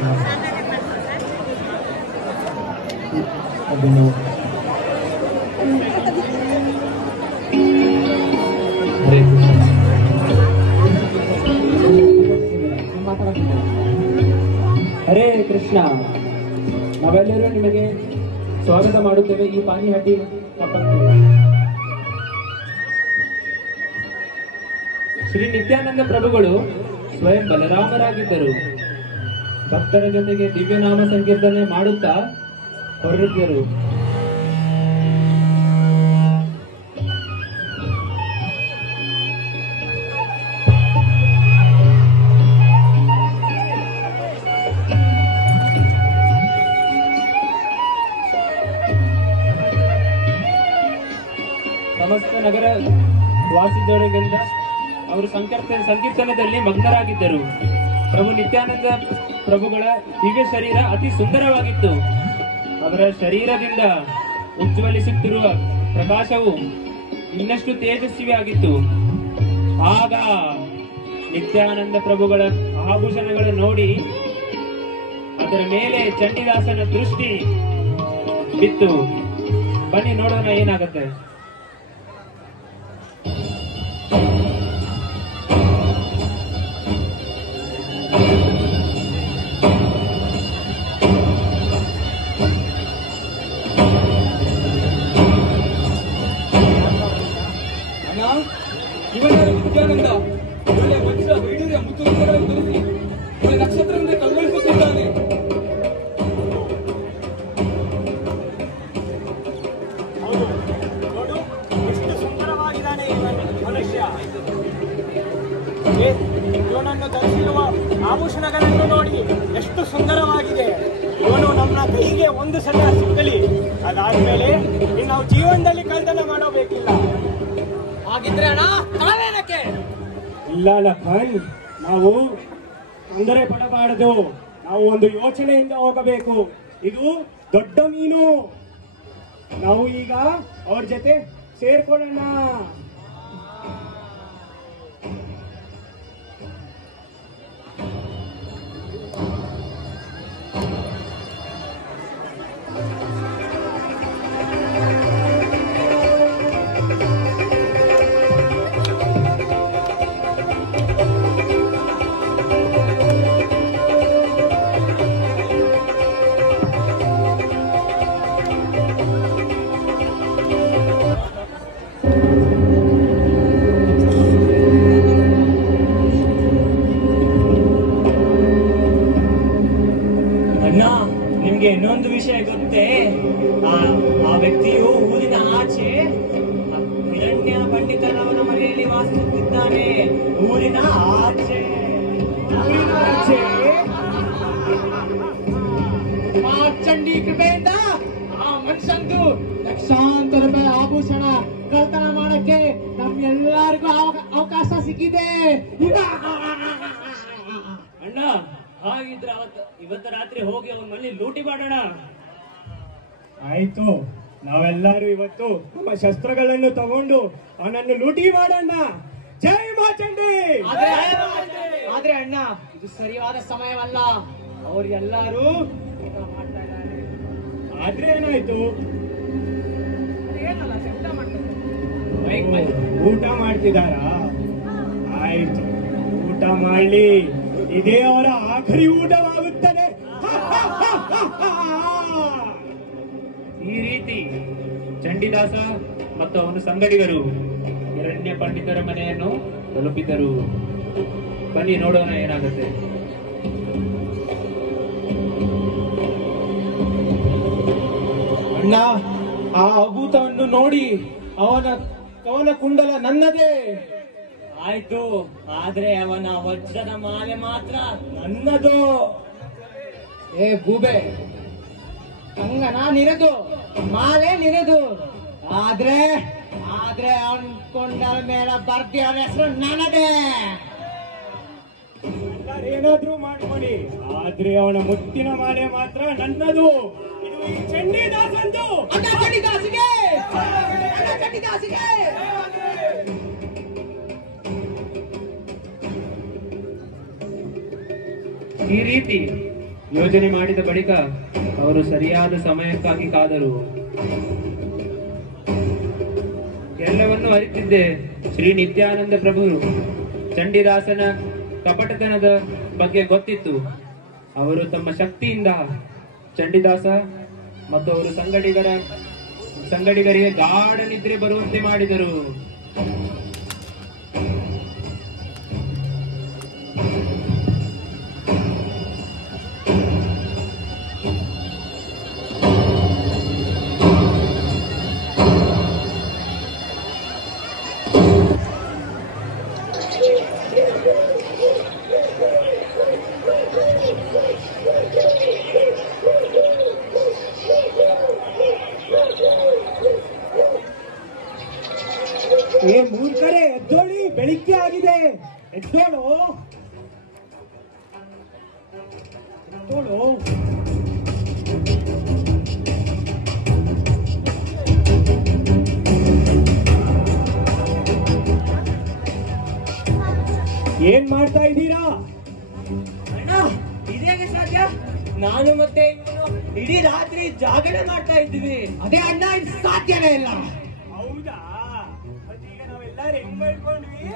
ಹರೇ ಕೃಷ್ಣ, ನಾವೆಲ್ಲರೂ ನಿಮಗೆ ಸ್ವಾಗತ ಮಾಡುತ್ತೇವೆ ಈ ಪಾನಿಹಟ್ಟಿ ಹಬ್ಬಕ್ಕೆ. ಶ್ರೀ ನಿತ್ಯಾನಂದ ಪ್ರಭುಗಳು ಸ್ವಯಂ ಬಲರಾಮರಾಗಿದ್ದರು. ಭಕ್ತರ ಜೊತೆಗೆ ದಿವ್ಯನಾಮ ಸಂಕೀರ್ತನೆ ಮಾಡುತ್ತಾ ಹೊರಟಿದ್ದರು. ಸಮಸ್ತ ನಗರ ವಾಸಿದವರಿಗಿಂತ ಅವರು ಸಂಕೀರ್ತನದಲ್ಲಿ ಮಗ್ನರಾಗಿದ್ದರು. ಪ್ರಭು ನಿತ್ಯಾನಂದ ಪ್ರಭುಗಳ ದಿವ್ಯ ಶರೀರ ಅತಿ ಸುಂದರವಾಗಿತ್ತು. ಅವರ ಶರೀರದಿಂದ ಉಜ್ವಲಿಸುತ್ತಿರುವ ಪ್ರಕಾಶವು ಇನ್ನಷ್ಟು ತೇಜಸ್ವಿಯಾಗಿತ್ತು. ಆಗ ನಿತ್ಯಾನಂದ ಪ್ರಭುಗಳ ಆಭೂಷಣಗಳನ್ನು ನೋಡಿ ಅದರ ಮೇಲೆ ಚಂಡಿದಾಸನ ದೃಷ್ಟಿ ಬಿತ್ತು. ಬನ್ನಿ ನೋಡೋಣ ಏನಾಗತ್ತೆ. ನಿತ್ಯಾನಂದ ಒಳ್ಳೆ ವಜ್ರ ವೈಡೂರ್ಯ ಮುತ್ತುಗಳನ್ನು ಧರಿಸಿ ಒಳ್ಳೆ ನಕ್ಷತ್ರದಿಂದ ಕಲ್ಗೊಳಿಸುತ್ತಿದ್ದಾನೆ. ನೋಡು, ಎಷ್ಟು ಸುಂದರವಾಗಿದ್ದಾನೆ ಮನುಷ್ಯ. ಇವನನ್ನು ಧರಿಸಿರುವ ಆಭೂಷಣಗಳನ್ನು ನೋಡಿ ಎಷ್ಟು ಸುಂದರವಾಗಿದೆ. ಇವನು ನಮ್ಮ ಕೈಗೆ ಒಂದು ಸಲ ಸಿಕ್ಕಲಿ, ಅದಾದ್ಮೇಲೆ ನಾವು ಜೀವನದಲ್ಲಿ ಕಳ್ತನ ಮಾಡಬೇಕಿಲ್ಲ. ಹಾಗಿದ್ರೆ ಅಣ್ಣ ತಾವೇನಕ್ಕೆ? ಇಲ್ಲ ಲಖನ್, ನಾವು ತೊಂದರೆ ಪಡಬಾರದು. ನಾವು ಒಂದು ಯೋಚನೆಯಿಂದ ಹೋಗಬೇಕು. ಇದು ದೊಡ್ಡ ಮೀನು. ನಾವು ಈಗ ಅವ್ರ ಜೊತೆ ಸೇರ್ಕೊಳ್ಳೋಣ. ನಿಮ್ಗೆ ಇನ್ನೊಂದು ವಿಷಯ ಗೊತ್ತೇ? ಆ ವ್ಯಕ್ತಿಯು ಊರಿನ ಆಚೆ ಹಿರಣ್ಯ ಪಂಡಿತರವರ ಮನೆಯಲ್ಲಿ ವಾಸಿಸುತ್ತಿದ್ದಾನೆ. ಊರಿನ ಆಚೆ. ಚಂಡಿ ಕೃಪೆಯಿಂದ ಆ ಮನುಷ್ಯಂದು ಲಕ್ಷಾಂತರ ರೂಪಾಯಿ ಆಭೂಷಣ ಕಳ್ತನ ಮಾಡಕ್ಕೆ ನಮ್ಗೆಲ್ಲರಿಗೂ ಅವಕಾಶ ಸಿಕ್ಕಿದೆ. ಅಣ್ಣ, ಹಾಗಿದ್ರೆ ಇವತ್ತು ರಾತ್ರಿ ಹೋಗಿ ಅವನ ಮನೆ ಲೂಟಿ ಮಾಡೋಣ. ಆಯ್ತು, ನಾವೆಲ್ಲರೂ ಇವತ್ತು ನಮ್ಮ ಶಸ್ತ್ರಗಳನ್ನು ತಗೊಂಡು ಅವನನ್ನು ಲೂಟಿ ಮಾಡೋಣ. ಜೈ ಮಾಚಂಡಿ. ಆದ್ರೆ ಅಣ್ಣ, ಇದು ಸರಿಯಾದ ಸಮಯವಲ್ಲ. ಅವ್ರೆಲ್ಲರೂ ಆದ್ರೆ ಏನಾಯ್ತು? ಊಟ ಮಾಡ್ತಿದಾರಾ? ಆಯ್ತು, ಊಟ ಮಾಡ್ಲಿ. ಇದೇ ಅವರ ಆಖರಿ ಊಟವಾಗುತ್ತದೆ. ಈ ರೀತಿ ಚಂಡಿದಾಸ ಮತ್ತು ಅವನ ಸಂಗಡಿಗರು ಹಿರಣ್ಯ ಪಂಡಿತರ ಮನೆಯನ್ನು ತಲುಪಿದರು. ಬನ್ನಿ ನೋಡೋಣ ಏನಾಗುತ್ತೆ. ಅಣ್ಣ, ಆ ಅಭೂತವನ್ನು ನೋಡಿ ಅವನ ಕವನ ಕುಂಡಲ ನನ್ನದೇ. ಆಯ್ತು, ಆದ್ರೆ ಅವನ ವಜ್ರದ ಮಾಲೆ ಮಾತ್ರ ನನ್ನದು. ಏ ಗೂಬೆ, ಕಂಗನ ನಿನದು, ಮಾಲೆ ನಿನದು. ಆದ್ರೆ ಅವನ್ ಕೊಂಡಲ ಮೇಲೆ ಬರ್ತಿ ಅವನ ಹೆಸರು ನನ್ನದೇ. ಏನಾದ್ರೂ ಮಾಡ್ಕೊಳ್ಳಿ, ಆದ್ರೆ ಅವನ ಮುತ್ತಿನ ಮಾಲೆ ಮಾತ್ರ ನನ್ನದು. ಇದು ಈ ಚಂಡಿದಾಸಂದು. ಚಂಡಿದಾಸಿಗೆ ಈ ರೀತಿ ಯೋಜನೆ ಮಾಡಿದ ಬಳಿಕ ಅವರು ಸರಿಯಾದ ಸಮಯಕ್ಕಾಗಿ ಕಾದರು. ಎಲ್ಲವನ್ನೂ ಅರಿತಿದ್ದೆ ಶ್ರೀ ನಿತ್ಯಾನಂದ ಪ್ರಭುರು. ಚಂಡಿದಾಸನ ಕಪಟತನದ ಬಗ್ಗೆ ಗೊತ್ತಿತ್ತು. ಅವರು ತಮ್ಮ ಶಕ್ತಿಯಿಂದ ಚಂಡಿದಾಸ ಮತ್ತು ಅವರು ಸಂಗಡಿಗರಿಗೆ ಗಾಢ ನಿದ್ರೆ ಬರುವಂತೆ ಮಾಡಿದರು. ಮೂರ್ಖರೇ, ಎದ್ದೋಳಿ, ಬೆಳಿಗ್ಗೆ ಆಗಿದೆ. ಎದ್ದೋಳು ಎದ್ದೋಳು. ಏನ್ ಮಾಡ್ತಾ ಇದ್ದೀರಾ? ಅಣ್ಣ, ಇದೇಗೆ ಸಾಧ್ಯ? ನಾನು ಮತ್ತೆ ಇವನು ಇಡೀ ರಾತ್ರಿ ಜಾಗರಣೆ ಮಾಡ್ತಾ ಇದ್ದೀವಿ. ಅದೇ ಅಣ್ಣ, ಇದು ಸಾಧ್ಯವೇ ಇಲ್ಲ. ಹೌದಾ? ಮತ್ತೀಗ ನಾವೆಲ್ಲರೂ ಹೆಂಗ್ ಮಾಡ್ಕೊಂಡ್ವಿ?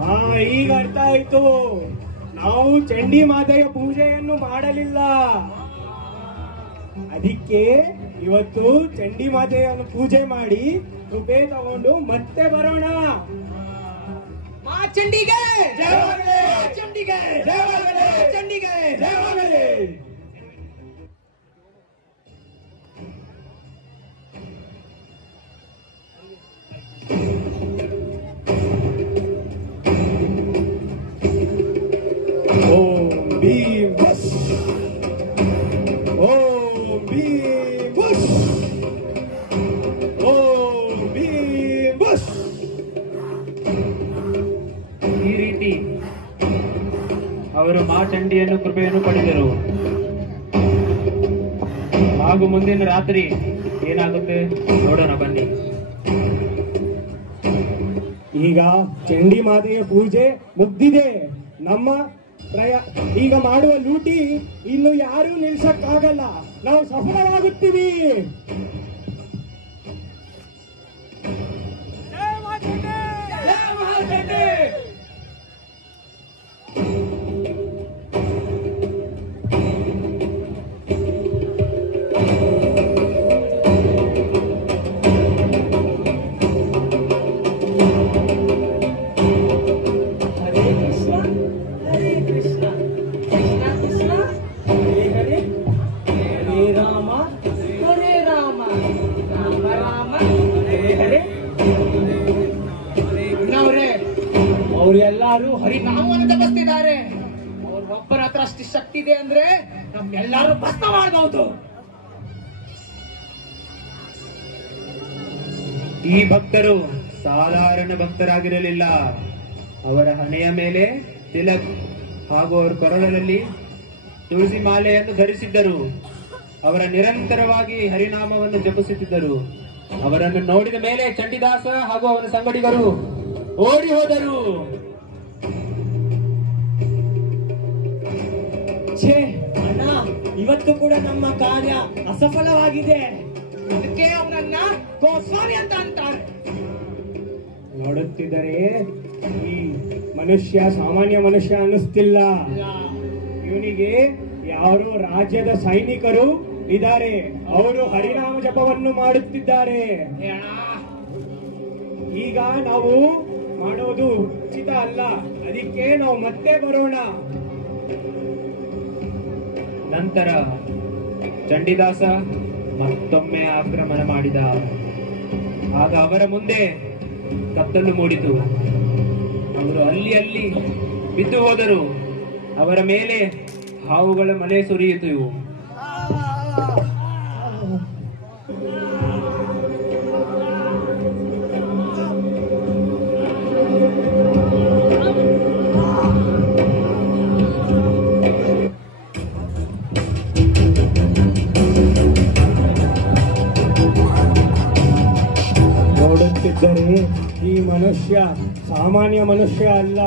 ಹಾ, ಈಗ ಅರ್ಥ ಆಯ್ತು. ನಾವು ಚಂಡಿ ಮಾತೆಯ ಪೂಜೆಯನ್ನು ಮಾಡಲಿಲ್ಲ. ಅದಕ್ಕೆ ಇವತ್ತು ಚಂಡಿ ಮಾತೆಯನ್ನು ಪೂಜೆ ಮಾಡಿ ಕೃಪೆ ತಗೊಂಡು ಮತ್ತೆ ಬರೋಣ. ಮಾ ಚಂಡಿಗೆ ಜಯವಾಗಲಿ! ಚಂಡಿಗೆ ಜಯವಾಗಲಿ! ಚಂಡಿಗೆ ಜಯವಾಗಲಿ! ಓಂ ಭೀಮ್ ಬಸ್, ಓಂ ಭೀಮ್ ಬಸ್, ಓಂ ಭೀಮ್ ಬಸ್. ಈ ರೀತಿ ಅವರು ಮಾ ಚಂಡಿಯನ್ನು ಕೃಪೆಯನ್ನು ಪಡೆದರು. ಹಾಗೂ ಮುಂದಿನ ರಾತ್ರಿ ಏನಾಗುತ್ತೆ ನೋಡೋಣ ಬನ್ನಿ. ಈಗ ಚಂಡಿ ಮಾತೆಯ ಪೂಜೆ ಮುಗ್ದಿದೆ. ನಮ್ಮ ಈಗ ಮಾಡುವ ಲೂಟಿ ಇನ್ನು ಯಾರೂ ನಿಲ್ಸಕ್ಕಾಗಲ್ಲ. ನಾವು ಸಫಲವಾಗುತ್ತೀವಿ. ಅವರೆಲ್ಲರೂ ಹರಿನಾಮವನ್ನು ತಪಸ್ತಿದ್ದಾರೆ. ಅವ್ರೊಬ್ಬರ ಹತ್ರ ಅಷ್ಟು ಶಕ್ತಿ ಇದೆ ಅಂದ್ರೆ ನಮ್ಮೆಲ್ಲರೂ ಭಸ್ಮ ಮಾಡಬಹುದು. ಈ ಭಕ್ತರು ಸಾಧಾರಣ ಭಕ್ತರಾಗಿರಲಿಲ್ಲ. ಅವರ ಹಣೆಯ ಮೇಲೆ ತಿಲಕ್ ಹಾಗೂ ಅವರ ಕೊರಳಲ್ಲಿ ತುಳಸಿ ಮಾಲೆಯನ್ನು ಧರಿಸಿದ್ದರು. ಅವರ ನಿರಂತರವಾಗಿ ಹರಿನಾಮವನ್ನು ಜಪಿಸುತ್ತಿದ್ದರು. ಅವರನ್ನು ನೋಡಿದ ಮೇಲೆ ಚಂಡಿದಾಸ ಹಾಗೂ ಅವನ ಸಂಗಡಿಗರು ಓಡಿ ಹೋದರು. ಛೇ ಅಣ್ಣ, ಇವತ್ತು ಕೂಡ ನಮ್ಮ ಕಾರ್ಯ ಅಸಫಲವಾಗಿದೆ. ಅದಕ್ಕೆ ಅವನನ್ನ ಗೋಸ್ವಾಮಿ ಅಂತ ಅಂತಾರೆ. ನೋಡುತ್ತಿದ್ದರೆ ಈ ಮನುಷ್ಯ ಸಾಮಾನ್ಯ ಮನುಷ್ಯ ಅನ್ನಿಸ್ತಿಲ್ಲ. ಇವನಿಗೆ ಯಾರೋ ರಾಜ್ಯದ ಸೈನಿಕರು ಇದ್ದಾರೆ. ಅವರು ಹರಿನಾಮ ಜಪವನ್ನು ಮಾಡುತ್ತಿದ್ದಾರೆ. ಈಗ ನಾವು ಮಾಡೋದು ಉಚಿತ ಅಲ್ಲ. ಅದಕ್ಕೆ ನಾವು ಮತ್ತೆ ಬರೋಣ. ನಂತರ ಚಂಡಿದಾಸ ಮತ್ತೊಮ್ಮೆ ಆಕ್ರಮಣ ಮಾಡಿದ. ಆಗ ಅವರ ಮುಂದೆ ಕತ್ತಲು ಮೂಡಿತು. ಅವರು ಅಲ್ಲಿ ಬಿದ್ದು ಹೋದರು. ಅವರ ಮೇಲೆ ಹಾವುಗಳ ಮಳೆ ಸುರಿಯಿತು. ನೋಡುತ್ತಿದ್ದರೆ ಈ ಮನುಷ್ಯ ಸಾಮಾನ್ಯ ಮನುಷ್ಯ ಅಲ್ಲ.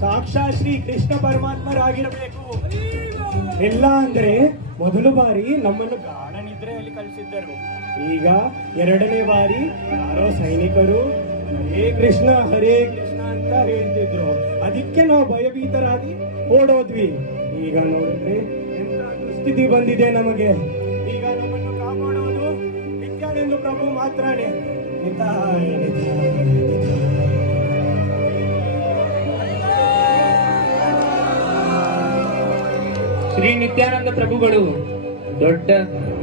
ಸಾಕ್ಷಾತ್ ಶ್ರೀ ಕೃಷ್ಣ ಪರಮಾತ್ಮರಾಗಿರಬೇಕು. ಇಲ್ಲ ಅಂದ್ರೆ ಮೊದಲು ಬಾರಿ ನಮ್ಮನ್ನು ಗಾಢ ನಿದ್ರೆಯಲ್ಲಿ ಕಳಿಸಿದ್ದರು. ಈಗ ಎರಡನೇ ಬಾರಿ ಯಾರೋ ಸೈನಿಕರು ಹರೇ ಕೃಷ್ಣ ಅಂತ ಹೇಳ್ತಿದ್ರು. ಅದಕ್ಕೆ ನಾವು ಭಯಭೀತರಾಗಿ ಓಡೋದ್ವಿ. ಈಗ ನೋಡಿದ್ರೆ ಎಂತ ದುಸ್ಥಿತಿ ಬಂದಿದೆ ನಮಗೆ. ಈಗ ನಮ್ಮನ್ನು ಕಾಪಾಡೋದು ನಿತ್ಯಾನಂದ ಪ್ರಭು ಮಾತ್ರನೇ. ನಿತಾಯ್ ನಿತಾಯ್ ನಿತಾಯ್. ಶ್ರೀ ನಿತ್ಯಾನಂದ ಪ್ರಭುಗಳು ದೊಡ್ಡ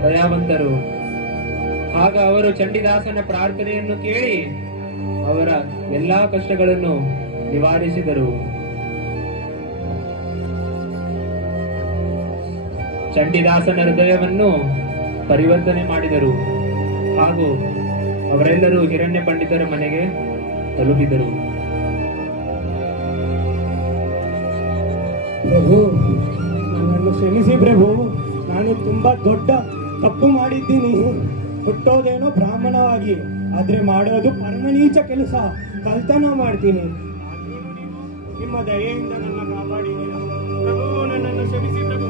ದಯಾವಂತರು. ಆಗ ಅವರು ಚಂಡಿದಾಸನ ಪ್ರಾರ್ಥನೆಯನ್ನು ಕೇಳಿ ಅವರ ಎಲ್ಲಾ ಕಷ್ಟಗಳನ್ನು ನಿವಾರಿಸಿದರು. ಚಂಡಿದಾಸನ ಹೃದಯವನ್ನು ಪರಿವರ್ತನೆ ಮಾಡಿದರು ಹಾಗೂ ಅವರೆಲ್ಲರೂ ಹಿರಣ್ಯ ಪಂಡಿತರ ಮನೆಗೆ ತಲುಪಿದರು. ಪ್ರಭು, ನನ್ನನ್ನು ಕ್ಷಮಿಸಿ ಪ್ರಭು. ನಾನು ತುಂಬಾ ದೊಡ್ಡ ತಪ್ಪು ಮಾಡಿದ್ದೀನಿ. ಹುಟ್ಟೋದೇನೋ ಬ್ರಾಹ್ಮಣವಾಗಿ, ಆದ್ರೆ ಮಾಡೋದು ಪರಮನೀಚ ಕೆಲಸ, ಕಳ್ತನ ಮಾಡ್ತೀನಿ. ನಿಮ್ಮ ದಯೆಯಿಂದ ನನ್ನ ಕಾಪಾಡಿದ್ದೀರಾ ಪ್ರಭು. ನನ್ನನ್ನು ಕ್ಷಮಿಸಿ ಪ್ರಭು.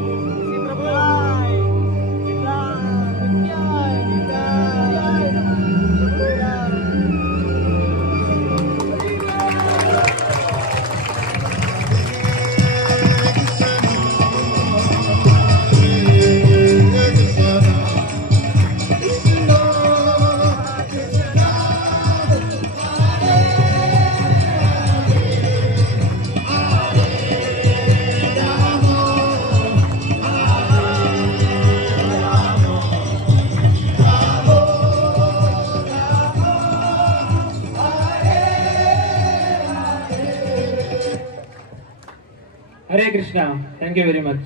Hare Krishna. Thank you very much.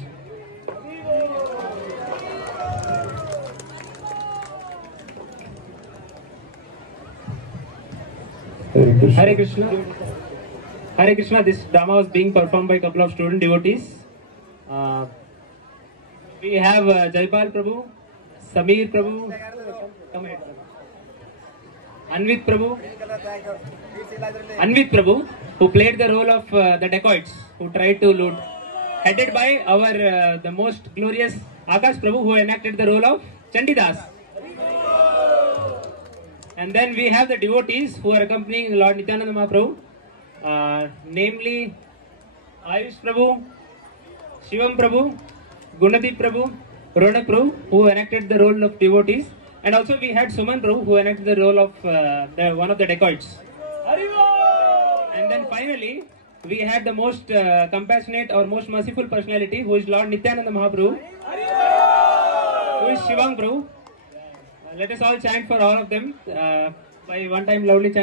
Hare Krishna. Hare Krishna. This drama was being performed by a couple of student devotees. We have Jaipal Prabhu, Samir Prabhu, Anvit Prabhu, who played the role of the dacoits who tried to loot, headed by our the most glorious Akash Prabhu, who enacted the role of Chandidas. And then we have the devotees who are accompanying Lord Nityananda Mahaprabhu, namely Ayush Prabhu, Shivam Prabhu, Gunadeep Prabhu, Ronak Prabhu, who enacted the role of devotees. And also we had Suman Prabhu, who enacted the role of one of the dacoits. And then finally, we had the most compassionate or most merciful personality, who is Lord Nityananda Mahaprabhu, who is Shivang Prabhu. Let us all chant for all of them by one time loudly chant.